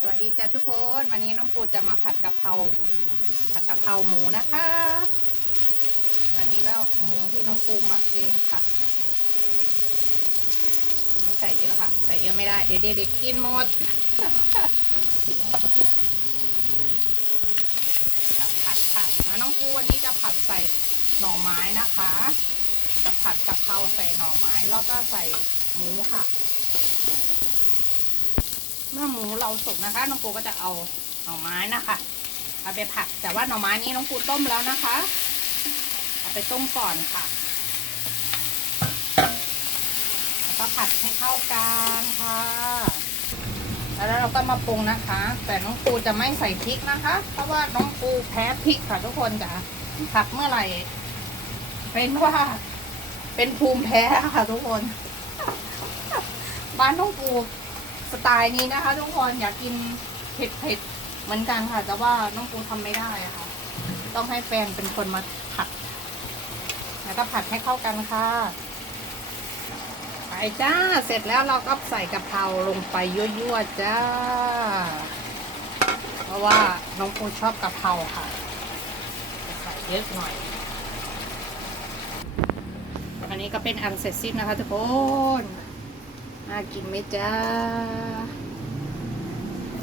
สวัสดีจ้ะทุกคน วันนี้น้องปูจะมาผัดกะเพราผัดกะเพราหมูนะคะ อันนี้ก็หมูที่น้องปูหมักเองค่ะไม่ใส่เยอะค่ะ ใส่เยอะไม่ได้ เดี๋ยวเด็กๆกินหมดจะผัดค่ะน้องปูวันนี้จะผัดใส่หน่อไม้นะคะ จะผัดกะเพราใส่หน่อไม้แล้วก็ใส่หมูค่ะ มื่อหมูเราสุกนะคะน้องปูก็จะเอาหน่อไม้นะคะ เอาไปผัดแต่ว่าหน่อไม้นี้น้องปูต้มแล้วนะคะ เอาไปต้มก่อนค่ะแล้วก็ผัดให้เข้ากันค่ะแล้วเราก็มาปรุงนะคะ แต่น้องปูจะไม่ใส่พริกนะคะ เพราะว่าน้องปูแพ้พริกค่ะทุกคนจ้ะผัดเมื่อไหร่เป็นว่าเป็นภูมิแพ้ค่ะทุกคน บ้านน้องปู สไตล์นี้นะคะ ทุกคนอยากกินเผ็ดๆเหมือนกันค่ะ แต่ว่าน้องปูทำไม่ได้ค่ะ ต้องให้แฟนเป็นคนมาผัด แล้วก็ผัดให้เข้ากันค่ะไปจ้าเสร็จแล้วเราก็ใส่กะเพราลงไปยั่วๆจ้า เพราะว่าน้องปูชอบกะเพราค่ะใส่เยอะหน่อยอันนี้ก็เป็นอันเสร็จสิ้นนะคะทุกคน น่ากินไหมจ้า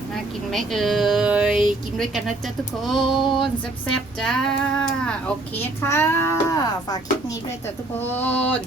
น่ากินไหมเอ่ย กินด้วยกันนะจ๊ะทุกคน แซ่บๆจ้า โอเคค่ะ ฝากคลิปนี้ด้วยจ้ะทุกคน